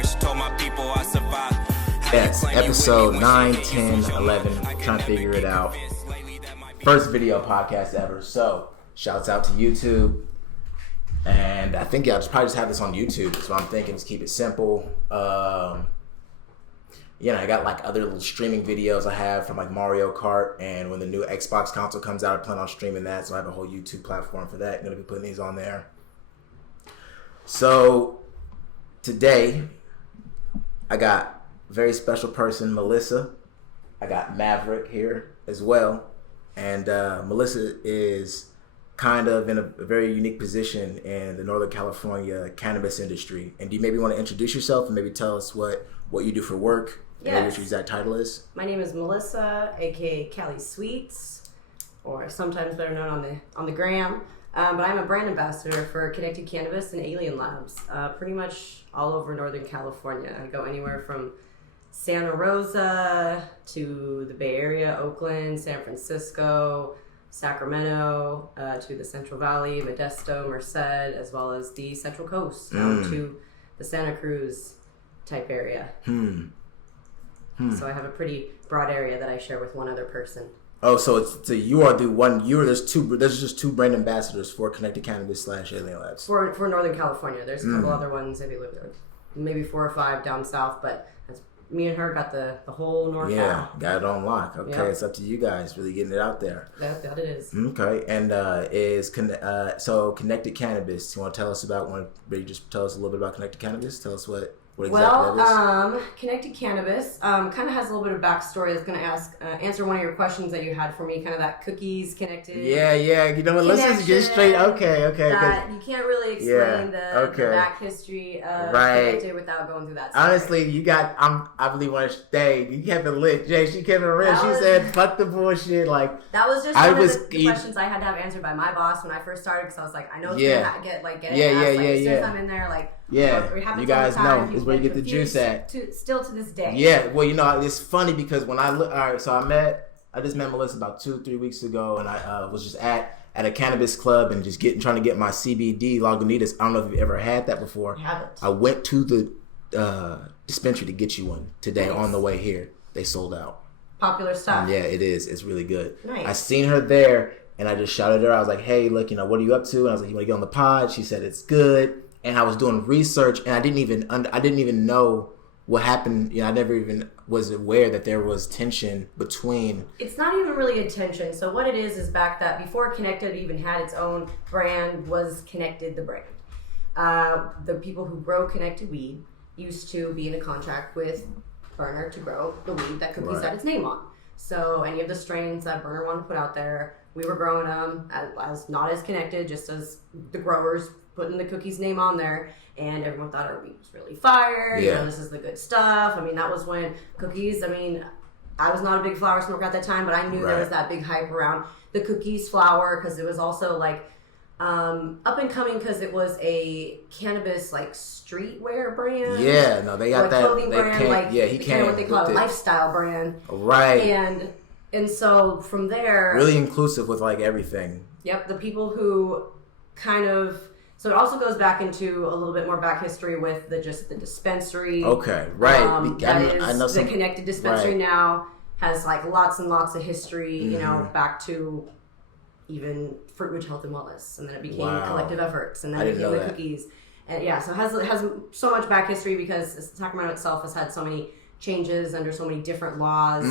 Porsche, told my people I survived. Yes, episode 9, 10, 11, trying to figure it out. First video podcast ever, so shouts out to YouTube. And I think I'll probably just have this on YouTube, so I'm thinking just keep it simple. I got like other little streaming videos I have from like Mario Kart, and when the new Xbox console comes out, I plan on streaming that, so I have a whole YouTube platform for that. I'm going to be putting these on there. So today, I got a very special person, Melissa. I got Maverick here as well. And Melissa is kind of in a very unique position in the Northern California cannabis industry. And do you maybe want to introduce yourself and maybe tell us what you do for work? Yes. And what your exact title is? My name is Melissa, aka Cali Sweets, or sometimes better known on the gram. But I'm a brand ambassador for Connected Cannabis and Alien Labs, pretty much all over Northern California. I go anywhere from Santa Rosa to the Bay Area, Oakland, San Francisco, Sacramento, to the Central Valley, Modesto, Merced, as well as the Central Coast, down to the Santa Cruz type area. So I have a pretty broad area that I share with one other person. Oh, so there's just two brand ambassadors for Connected Cannabis / Alien Labs. For Northern California. There's a couple other ones, maybe 4 or 5 down south, but me and her got the whole North. Yeah, got it on lock. Okay, yep. It's up to you guys really getting it out there. That it is. Okay, and so Connected Cannabis. You want to tell us about just tell us a little bit about Connected Cannabis? Tell us what exactly that is. Connected Cannabis kind of has a little bit of backstory. I was going to answer one of your questions that you had for me, kind of that cookies connected. Yeah. You know what? Let's just get straight. Okay. That you can't really explain the back history of Connected without going through that story. Honestly, I really want to stay. You kept it lit, Jay. She kept it real. She said, "Fuck the bullshit." Like that was just one of the questions I had to have answered by my boss when I first started, because I was like, I know it's gonna get As soon as I'm in there, like. Yeah, you guys know is where you get the juice at. Still to this day. Yeah, well, it's funny because when I look, all right, so I just met Melissa about 2-3 weeks ago, and I was just at a cannabis club and just trying to get my CBD Lagunitas. I don't know if you've ever had that before. I haven't. I went to the dispensary to get you one today. Nice. On the way here. They sold out. Popular stuff. Yeah, it is. It's really good. Nice. I seen her there, and I just shouted at her. I was like, hey, look, what are you up to? And I was like, you want to get on the pod? She said it's good. And I was doing research, and I didn't even know what happened. I never even was aware that there was tension between. It's not even really a tension. So what it is back that before Connected even had its own brand was Connected the brand. The people who grow Connected weed used to be in a contract with Burner to grow the weed that Cookies had its name on. So any of the strains that Burner wanted to put out there, we were growing them as not as Connected, just as the growers putting the Cookies name on there, and everyone thought our weed was really fire. Yeah. This is the good stuff. That was when Cookies, I was not a big flower smoker at that time, but I knew there was that big hype around the Cookies flower, because it was also like up and coming, because it was a cannabis like streetwear brand. Yeah, no, they got that clothing brand, he came what they call a lifestyle brand. Right. And so from there, really inclusive with like everything. Yep, the people who kind of. So it also goes back into a little bit more back history with the dispensary. Okay, right. I know the Connected dispensary now has like lots and lots of history, back to even Fruitridge Health and Wellness, and then it became Collective Efforts, and then it became the Cookies. And so it has so much back history because Sacramento itself has had so many changes under so many different laws,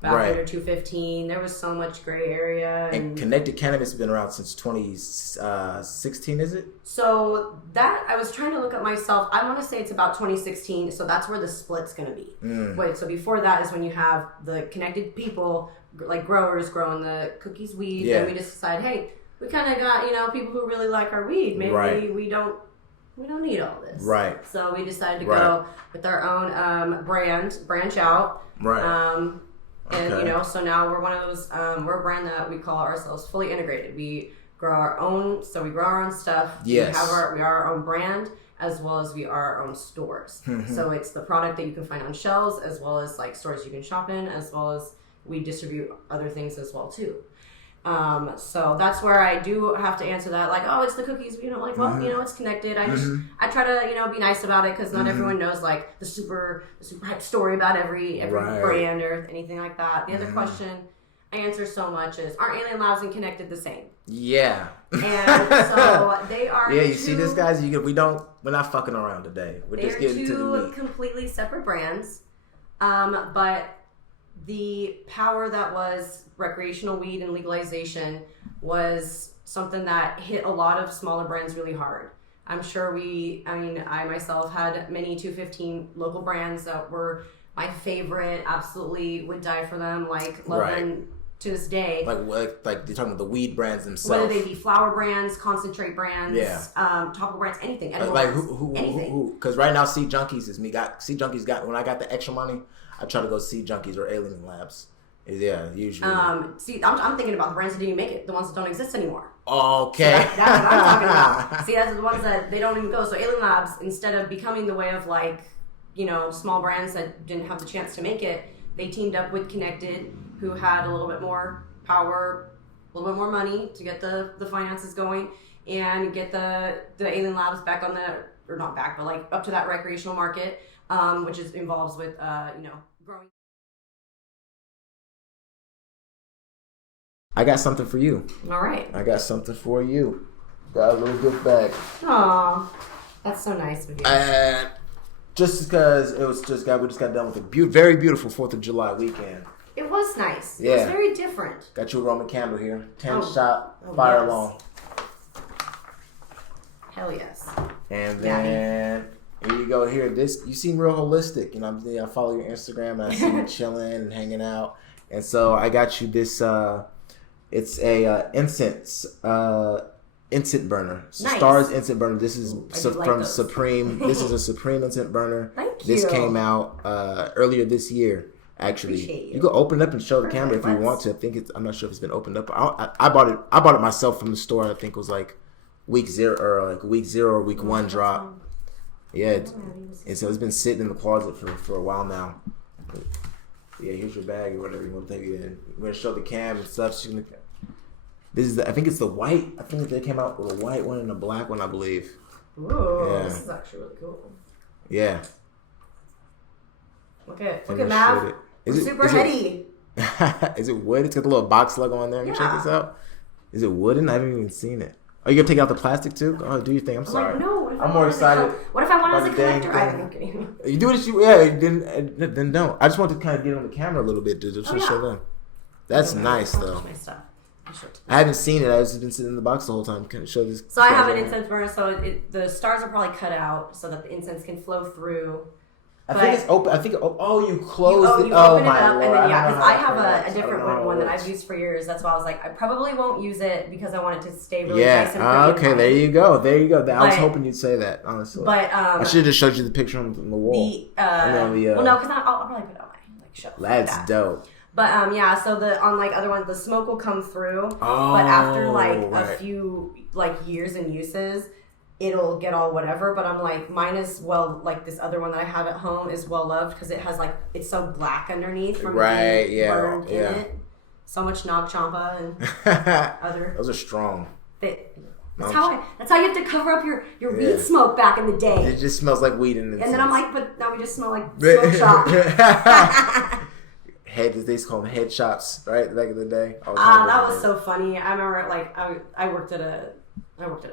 back under 215. There was so much gray area. And Connected Cannabis has been around since 2016, is it? So that, I was trying to look up myself. I want to say it's about 2016, so that's where the split's going to be. Wait, so before that is when you have the Connected people, like growers, growing the Cookies weed, and we just decide, hey, we kind of got, people who really like our weed. Maybe we don't need all this. Right. So we decided to go with our own branch out. Right. And, so now we're one of those, we're a brand that we call ourselves fully integrated. We grow our own stuff. Yes. We are our own brand, as well as we are our own stores. So it's the product that you can find on shelves, as well as like stores you can shop in, as well as we distribute other things as well too. So that's where I do have to answer that, like, oh, it's the cookies, like, well, it's Connected. I try to, be nice about it, because not everyone knows, like, the super hype story about every brand or anything like that. The other question I answer so much is, are Alien Labs and Connected the same? Yeah. And so they are. Yeah, you see this, guys? We're not fucking around today. We're just getting to the meat. Two completely separate brands, but the power that was recreational weed and legalization was something that hit a lot of smaller brands really hard. I'm sure I myself had many 215 local brands that were my favorite, absolutely would die for them, like love them to this day. Like you're talking about the weed brands themselves. Whether they be flower brands, concentrate brands, topical brands, anything. Like who? Because right now, Seed Junkies is me. Seed Junkies when I got the extra money, I try to go Seed Junkies or Alien Labs. Yeah, usually. See, I'm thinking about the brands that didn't make it, the ones that don't exist anymore. Okay. So that's what I'm talking about. See, that's the ones that they don't even go. So Alien Labs, instead of becoming the way of like, small brands that didn't have the chance to make it, they teamed up with Connected, who had a little bit more power, a little bit more money to get the finances going and get the Alien Labs back on or not back, but like up to that recreational market, which involves with, growing. I got something for you. All right. I got something for you. Got a little gift bag. Aw, that's so nice of you. Just because we just got done with a very beautiful 4th of July weekend. It was nice. Yeah. It was very different. Got you a Roman candle here. 10-shot fire alarm. Hell yes. And then here you go. Here, you seem real holistic. I follow your Instagram and I see you chilling and hanging out. And so I got you this. It's a incense burner. Nice. Stars incense burner. This is from those. Supreme. This is a Supreme incense burner. Thank This you. came out earlier this year. Actually, Appreciate you can open it up and show the camera if you want to. I'm not sure if it's been opened up. I bought it myself from the store. I think it was like week 0 or week 1 drop. Yeah, and so it's been sitting in the closet for a while now. Yeah, here's your bag or whatever you want to take it in. We're gonna show the cam and stuff. This is I think it's the white. I think they came out with a white one and a black one, I believe. Ooh, yeah. This is actually really cool. Yeah. Look at Mav. Super heady. Is it wood? It's got the little box logo on there. You check this out. Is it wooden? I haven't even seen it. Are you gonna take out the plastic too? Oh, do you think? I'm sorry. Like, no. I'm more excited. What if I want it as a collector? I'm kidding. You do it. Then don't. I just want to kind of get on the camera a little bit to show them. That's nice though. My stuff. I haven't seen it. I've just been sitting in the box the whole time. Can I show this? So I have an incense burner. So the stars are probably cut out so that the incense can flow through. I think it's open. You closed it. You Oh open my it up Lord. and then because I have a different one that I've used for years. That's why I was like, I probably won't use it because I want it to stay really nice and pretty. Okay, there you go. I was hoping you'd say that, honestly. But I should have just showed you the picture on the wall. Well, no, because I'll probably put it on my shelf. That's dope. But so on other ones, the smoke will come through. Oh, but after a few years and uses, it'll get all whatever. But I'm like, mine is this other one that I have at home is well loved because it has it's so black underneath from being burned in it. So much Nog Champa and other. Those are strong. That's how you have to cover up your weed smoke back in the day. It just smells like weed and then I'm like, but now we just smell like smoke shop. They used to call them head shops, right? Back in the day. That was so funny. I remember I worked at a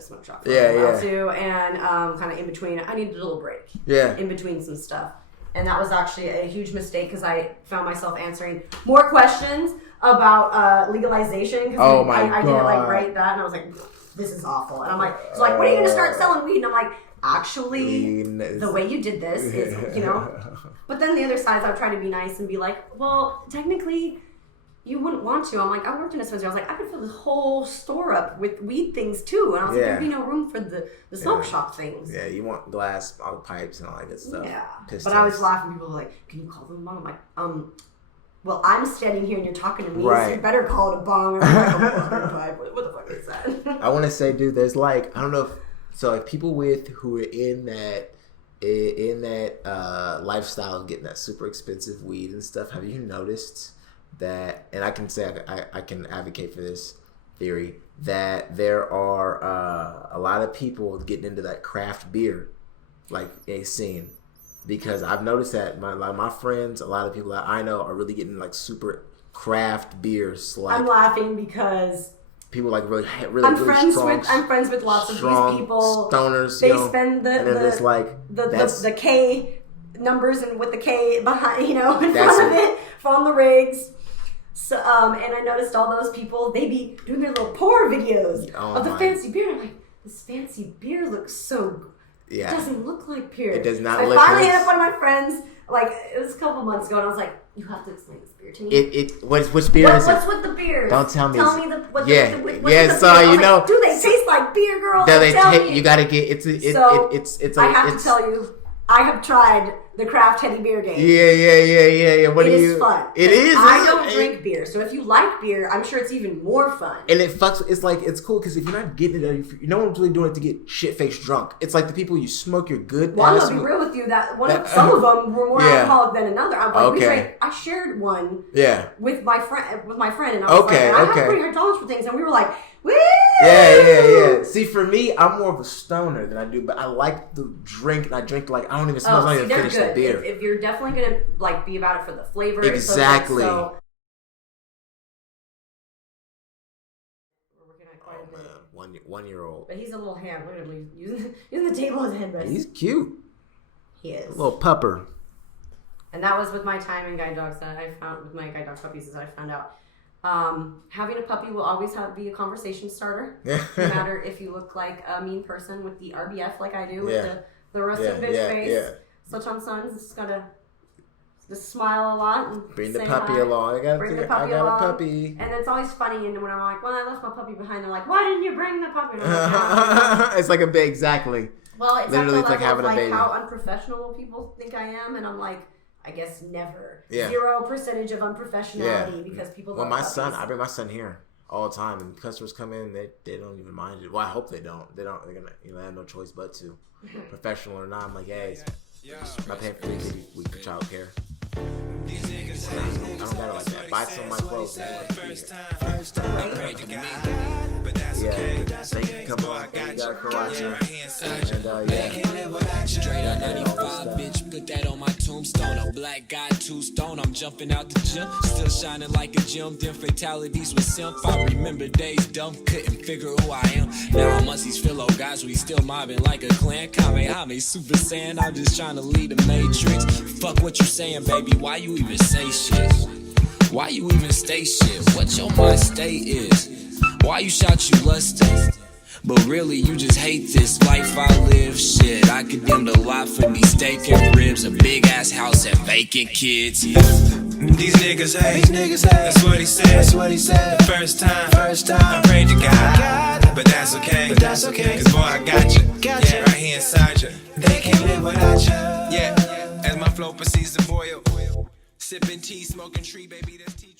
smoke shop for a while too, and kind of in between, I needed a little break. Yeah. In between some stuff, and that was actually a huge mistake because I found myself answering more questions about legalization because I didn't write that, and I was like, this is awful, and I'm like, so when are you gonna start selling weed? And I'm like, actually, the way you did this is, But then the other side is I would try to be nice and be like, well, technically, you wouldn't want to. I'm like, I worked in a dispensary. I was like, I could fill the whole store up with weed things too. And I was like, there'd be no room for the smoke shop things. Yeah, you want glass, all the pipes and all that good stuff. Yeah. Pistons. But I was laughing. People were like, can you call them a bong? I'm like, well, I'm standing here and you're talking to me, so you better call it a bong. Or like, what the fuck is that? I want to say, dude, there's I don't know if people who are in that lifestyle of getting that super expensive weed and stuff, have you noticed that? And I can say I can advocate for this. theory that there are a lot of people getting into that craft beer like a scene, because I've noticed that my friends, a lot of people that I know are really getting like super craft beers. Like, I'm laughing because people like really I'm friends with lots of these people. Stoners. They spend the K numbers and with the K behind, in front of it on the rigs. So, and I noticed all those people, they be doing their little pour videos of the fancy beer. I'm like, this fancy beer looks so. Yeah. It doesn't look like beer. It does not. I finally hit up one of my friends. Like, it was a couple months ago, and I was like, "You have to explain this beer to me." Which beer is it? What's with the beer? Don't tell me. Tell me what's so with the beer. Do they taste like beer, girl? You gotta get it's. I have to tell you, I have tried the craft heady beer game. Yeah. It is fun. It is. I don't drink beer, so if you like beer, I'm sure it's even more fun. And it fucks. It's like, it's cool because if you're not getting it, no one's really doing it to get shit faced drunk. It's like the people you smoke your good. Well, I'm gonna be real with you. Some of them were more alcoholic than another. I shared one. Yeah. With my friend, and I was like, I have pretty hard tolerance for things, and we were like, woo! Yeah. See, for me, I'm more of a stoner than I do, but I like to drink, and I drink like I don't even smoke. I don't even finish the beer. If you're definitely gonna like be about it for the flavor. Exactly. So Oh man, 1-year-old. But he's a little ham. Look at him using the table as a headrest. He's cute. He is. A little pupper. And that was with my time in guide dogs that I found, with my guide dog puppies, that I found out. Having a puppy will always be a conversation starter. No matter if you look like a mean person with the RBF like I do, with the roasted bitch face. Yeah. Such on Sons, just gotta just smile a lot and bring the puppy along. I got a puppy. And it's always funny. And when I'm like, well, I left my puppy behind, they're like, why didn't you bring the puppy? It's like a big, exactly. Well, it's literally it's like having a baby. How unprofessional people think I am, and I'm like, I guess never. Yeah. 0% of unprofessionality because people. Well, my son, I bring my son here all the time, and customers come in, they don't even mind it. Well, I hope they don't. They're gonna, they have no choice but to, professional or not. I'm like, hey, I pay for the week for child care. I don't got it like that. Buy some of my clothes. First time. Thank you for coming on. Thank you guys for watching. And straight up 95, bitch. Put that on my tombstone. A black guy, 2 stone. I'm jumping out the gym, still shining like a gem. Then fatalities with simp. I remember days dumb, couldn't figure who I am. Now I'm amongst these fellow guys, we still mobbing like a clan. Kamehame, Super Saiyan. I'm just trying to lead the Matrix. Fuck what you saying, baby. Why you even say shit? Why you even stay shit? What your mind state is? Why you shout you lusting? But really you just hate this life I live. Shit, I condemned a lot for these steak and ribs, a big ass house and vacant kids. These niggas hate. That's what he said. First time. I prayed to God, but that's okay. Cause boy, I got you. Right here inside you. They can't live without you. Yeah. As my flow proceeds to boil. Sipping tea, smoking tree, baby, that's tea.